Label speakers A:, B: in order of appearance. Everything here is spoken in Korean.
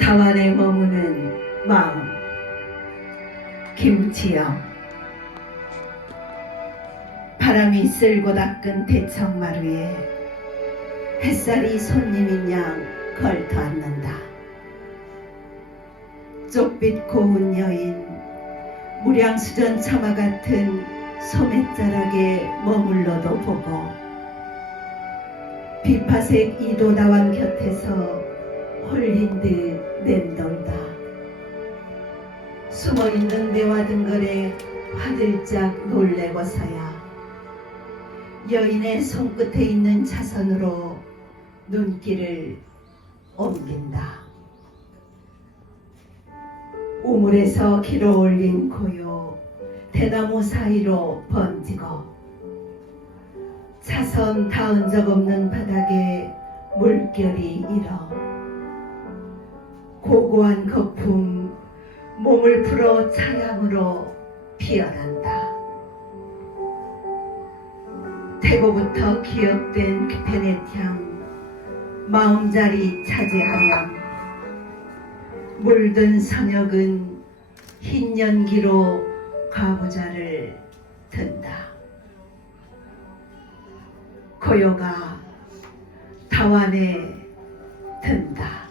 A: 다완에 머무는 마음. 김지영 바람이 쓸고 닦은 대청마루에 햇살이 손님인 양 걸터 앉는다. 쪽빛 고운 여인 무량수전 처마 같은 소매자락에 머물러도 보고 비파색 이도다왕 곁에서 홀린 듯 맴돌다. 숨어있는 내와 등걸에 화들짝 놀래고서야. 여인의 손끝에 있는 차선으로 눈길을 옮긴다. 우물에서 길어 올린 고요 대나무 사이로 번지고 차선 닿은 적 없는 바닥에 물결이 일어 고고한 거품 몸을 풀어 차양으로 피어난다. 대고부터 기억된 페네티앙 마음자리 차지하면 물든 선역은 흰 연기로 가부좌를 든다. 고요가 다완에 든다.